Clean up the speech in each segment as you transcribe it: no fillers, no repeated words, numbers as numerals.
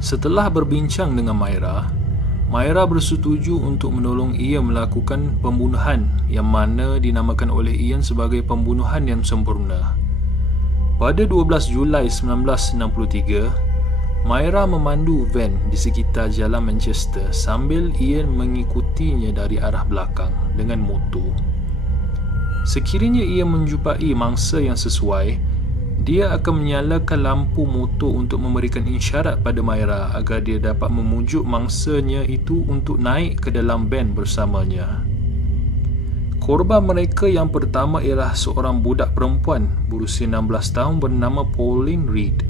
Setelah berbincang dengan Myra bersetuju untuk menolong Ian melakukan pembunuhan yang mana dinamakan oleh Ian sebagai pembunuhan yang sempurna. Pada 12 Julai 1963, Myra memandu van di sekitar jalan Manchester sambil Ian mengikutinya dari arah belakang dengan motor. Sekiranya ia menjumpai mangsa yang sesuai, dia akan menyalakan lampu motor untuk memberikan isyarat pada Myra agar dia dapat memujuk mangsanya itu untuk naik ke dalam van bersamanya. Korban mereka yang pertama ialah seorang budak perempuan berusia 16 tahun bernama Pauline Reed.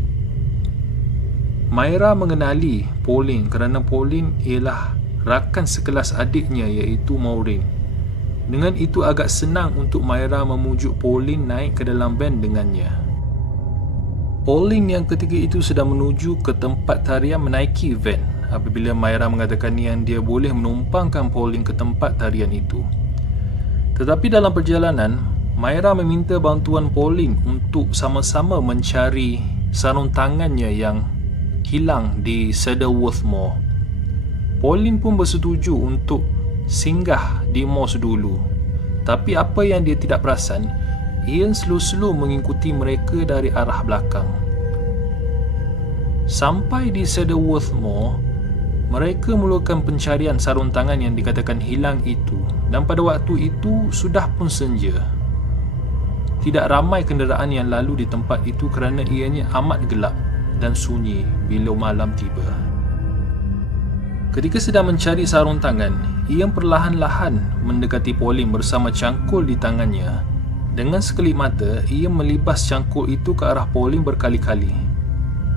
Myra mengenali Pauline kerana Pauline ialah rakan sekelas adiknya iaitu Maureen. Dengan itu agak senang untuk Myra memujuk Pauline naik ke dalam van dengannya. Pauline yang ketika itu sedang menuju ke tempat tarian menaiki van apabila Myra mengatakan yang dia boleh menumpangkan Pauline ke tempat tarian itu. Tetapi dalam perjalanan, Myra meminta bantuan Pauline untuk sama-sama mencari sarung tangannya yang hilang di Saddleworth Moor. Pauline pun bersetuju untuk singgah di Moor dulu. Tapi apa yang dia tidak perasan, Ian slow-slow mengikuti mereka dari arah belakang. Sampai di Saddleworth Moor, mereka mulakan pencarian sarung tangan yang dikatakan hilang itu, dan pada waktu itu sudah pun senja. Tidak ramai kenderaan yang lalu di tempat itu kerana ianya amat gelap dan sunyi bila malam tiba. Ketika sedang mencari sarung tangan, Ian perlahan-lahan mendekati Pauline bersama cangkul di tangannya. Dengan sekelip mata, ia melibas cangkul itu ke arah Pauline berkali-kali.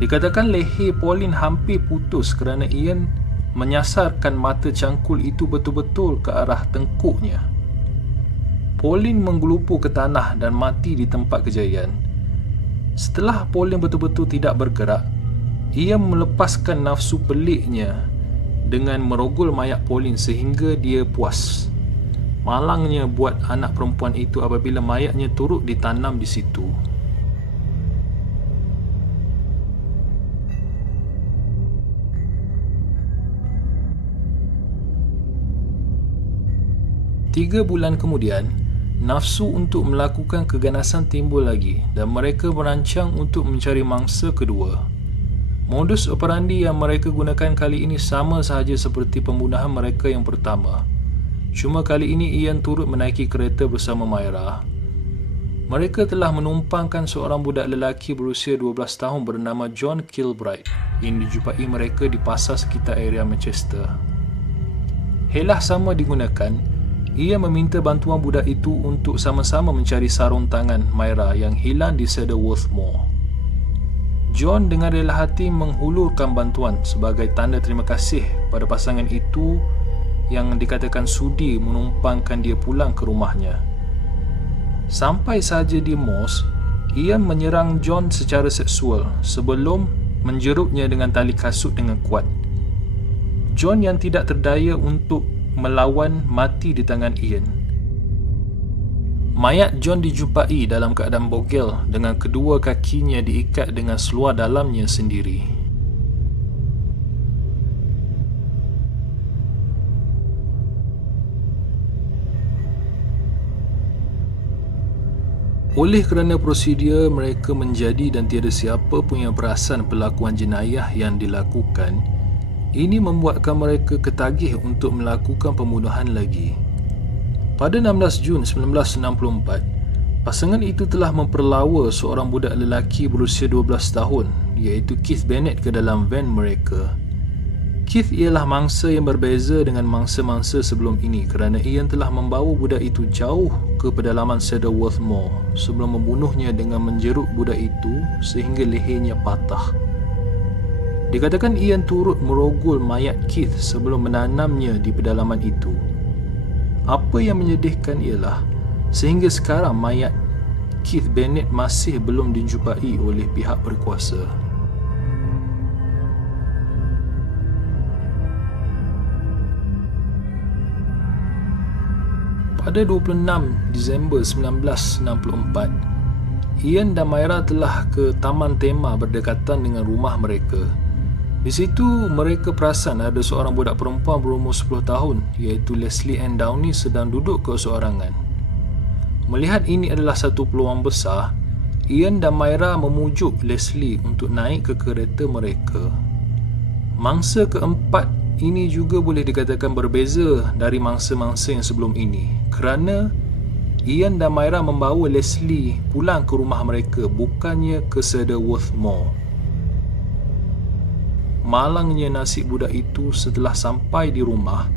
Dikatakan leher Pauline hampir putus kerana Ian menyasarkan mata cangkul itu betul-betul ke arah tengkuknya. Pauline menggelupur ke tanah dan mati di tempat kejadian. Setelah Pauline betul-betul tidak bergerak, ia melepaskan nafsu peliknya dengan merogol mayat Pauline sehingga dia puas. Malangnya buat anak perempuan itu apabila mayatnya turut ditanam di situ. Tiga bulan kemudian, nafsu untuk melakukan keganasan timbul lagi dan mereka merancang untuk mencari mangsa kedua. Modus operandi yang mereka gunakan kali ini sama sahaja seperti pembunuhan mereka yang pertama. Cuma kali ini Ian turut menaiki kereta bersama Myra. Mereka telah menumpangkan seorang budak lelaki berusia 12 tahun bernama John Kilbride yang dijumpai mereka di pasar sekitar area Manchester. Helah sama digunakan. Ia meminta bantuan budak itu untuk sama-sama mencari sarung tangan Myra yang hilang di Saddleworth Moor. John dengan rela hati menghulurkan bantuan sebagai tanda terima kasih pada pasangan itu yang dikatakan sudi menumpangkan dia pulang ke rumahnya. Sampai sahaja di Moss, ia menyerang John secara seksual sebelum menjerutnya dengan tali kasut dengan kuat. John yang tidak terdaya untuk melawan mati di tangan Ian. Mayat John dijumpai dalam keadaan bogel dengan kedua kakinya diikat dengan seluar dalamnya sendiri. Oleh kerana prosedur mereka menjadi dan tiada siapa pun yang perasan pelakuan jenayah yang dilakukan, ini membuatkan mereka ketagih untuk melakukan pembunuhan lagi. Pada 16 Jun 1964, pasangan itu telah memperlawa seorang budak lelaki berusia 12 tahun iaitu Keith Bennett ke dalam van mereka. Keith ialah mangsa yang berbeza dengan mangsa-mangsa sebelum ini kerana Ian telah membawa budak itu jauh ke pedalaman Saddleworth Moor sebelum membunuhnya dengan menjerut budak itu sehingga lehernya patah. Dikatakan Ian turut merogol mayat Keith sebelum menanamnya di pedalaman itu. Apa yang menyedihkan ialah sehingga sekarang mayat Keith Bennett masih belum dijumpai oleh pihak berkuasa. Pada 26 Disember 1964, Ian dan Myra telah ke taman tema berdekatan dengan rumah mereka. Di situ mereka perasan ada seorang budak perempuan berumur 10 tahun iaitu Leslie Ann Downey sedang duduk keseorangan. Melihat ini adalah satu peluang besar, Ian dan Myra memujuk Leslie untuk naik ke kereta mereka. Mangsa keempat ini juga boleh dikatakan berbeza dari mangsa-mangsa yang sebelum ini kerana Ian dan Myra membawa Leslie pulang ke rumah mereka, bukannya ke Cedarworth Mall. Malangnya nasib budak itu, setelah sampai di rumah,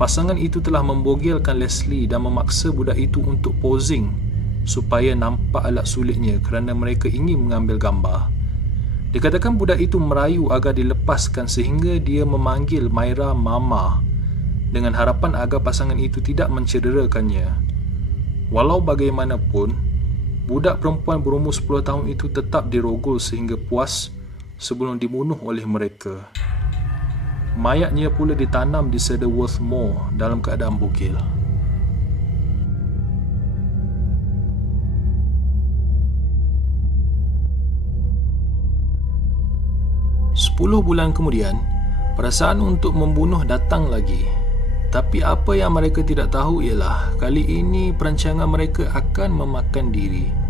pasangan itu telah membogelkan Leslie dan memaksa budak itu untuk posing supaya nampak alat sulitnya kerana mereka ingin mengambil gambar. Dikatakan budak itu merayu agar dilepaskan sehingga dia memanggil Myra Mama dengan harapan agar pasangan itu tidak mencederakannya. Walau bagaimanapun, budak perempuan berumur 10 tahun itu tetap dirogol sehingga puas sebelum dibunuh oleh mereka. Mayatnya pula ditanam di Cedarworth Mall dalam keadaan bugil. Sepuluh bulan kemudian, perasaan untuk membunuh datang lagi. Tapi apa yang mereka tidak tahu ialah kali ini perancangan mereka akan memakan diri.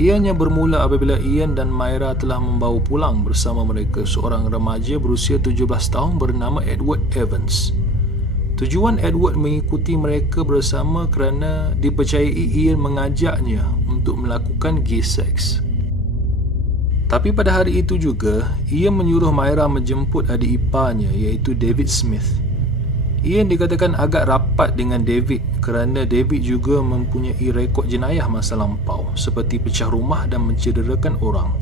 Ianya bermula apabila Ian dan Myra telah membawa pulang bersama mereka seorang remaja berusia 17 tahun bernama Edward Evans. Tujuan Edward mengikuti mereka bersama kerana dipercayai Ian mengajaknya untuk melakukan gay sex. Tapi pada hari itu juga, Ian menyuruh Myra menjemput adik iparnya iaitu David Smith. Ian dikatakan agak rapat dengan David kerana David juga mempunyai rekod jenayah masa lampau seperti pecah rumah dan mencederakan orang.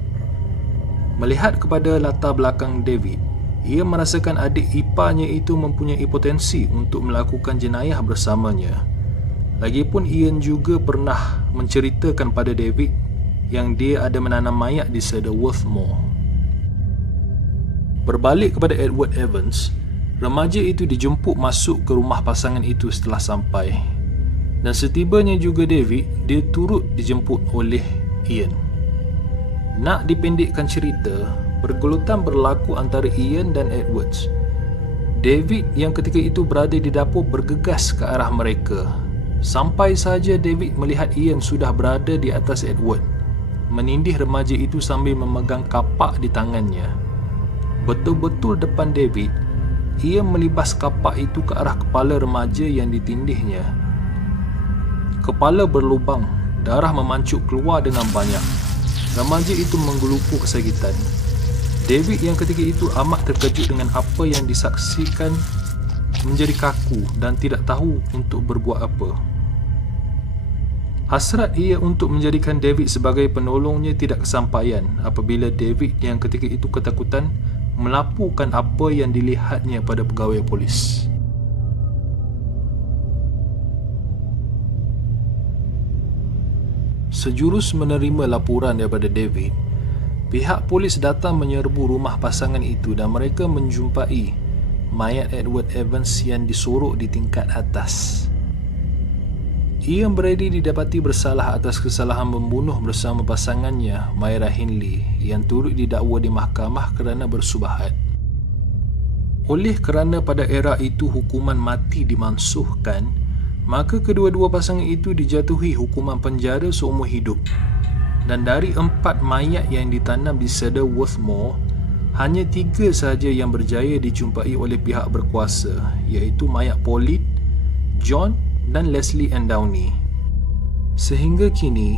Melihat kepada latar belakang David, Ian merasakan adik iparnya itu mempunyai potensi untuk melakukan jenayah bersamanya. Lagipun Ian juga pernah menceritakan pada David yang dia ada menanam mayat di Cedarworth Mall. Berbalik kepada Edward Evans, remaja itu dijemput masuk ke rumah pasangan itu setelah sampai. Dan setibanya juga David, dia turut dijemput oleh Ian. Nak dipendekkan cerita, pergelutan berlaku antara Ian dan Edwards. David yang ketika itu berada di dapur bergegas ke arah mereka. Sampai saja David melihat Ian sudah berada di atas Edward, menindih remaja itu sambil memegang kapak di tangannya. Betul-betul depan David, ia melibas kapak itu ke arah kepala remaja yang ditindihnya. Kepala berlubang, darah memancuk keluar dengan banyak. Remaja itu menggelupu kesakitan. David yang ketika itu amat terkejut dengan apa yang disaksikan menjadi kaku dan tidak tahu untuk berbuat apa. Hasrat ia untuk menjadikan David sebagai penolongnya tidak kesampaian apabila David yang ketika itu ketakutan melaporkan apa yang dilihatnya pada pegawai polis. Sejurus menerima laporan daripada David, pihak polis datang menyerbu rumah pasangan itu dan mereka menjumpai mayat Edward Evans yang disorok di tingkat atas. Ia berada didapati bersalah atas kesalahan membunuh bersama pasangannya Myra Hindley yang turut didakwa di mahkamah kerana bersubahat. Oleh kerana pada era itu hukuman mati dimansuhkan, maka kedua-dua pasangan itu dijatuhi hukuman penjara seumur hidup. Dan dari 4 mayat yang ditanam di Cedarworth Mall, hanya 3 sahaja yang berjaya dijumpai oleh pihak berkuasa, iaitu mayat Pauline, John dan Leslie Ann Downey. Sehingga kini,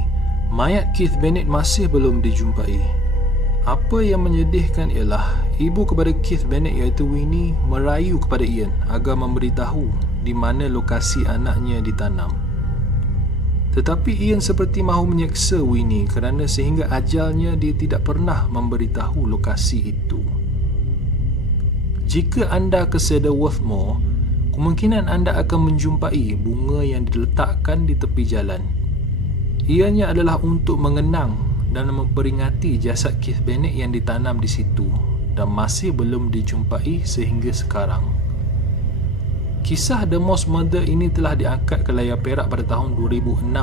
mayat Keith Bennett masih belum dijumpai. Apa yang menyedihkan ialah ibu kepada Keith Bennett iaitu Winnie merayu kepada Ian agar memberitahu di mana lokasi anaknya ditanam. Tetapi Ian seperti mahu menyeksa Winnie kerana sehingga ajalnya dia tidak pernah memberitahu lokasi itu. Jika anda ke Cedarworth Mall, kemungkinan anda akan menjumpai bunga yang diletakkan di tepi jalan. Ianya adalah untuk mengenang dan memperingati jasad Keith Bennett yang ditanam di situ dan masih belum dijumpai sehingga sekarang. Kisah The Moss Murder ini telah diangkat ke layar perak pada tahun 2006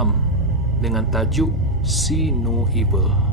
dengan tajuk See No Evil.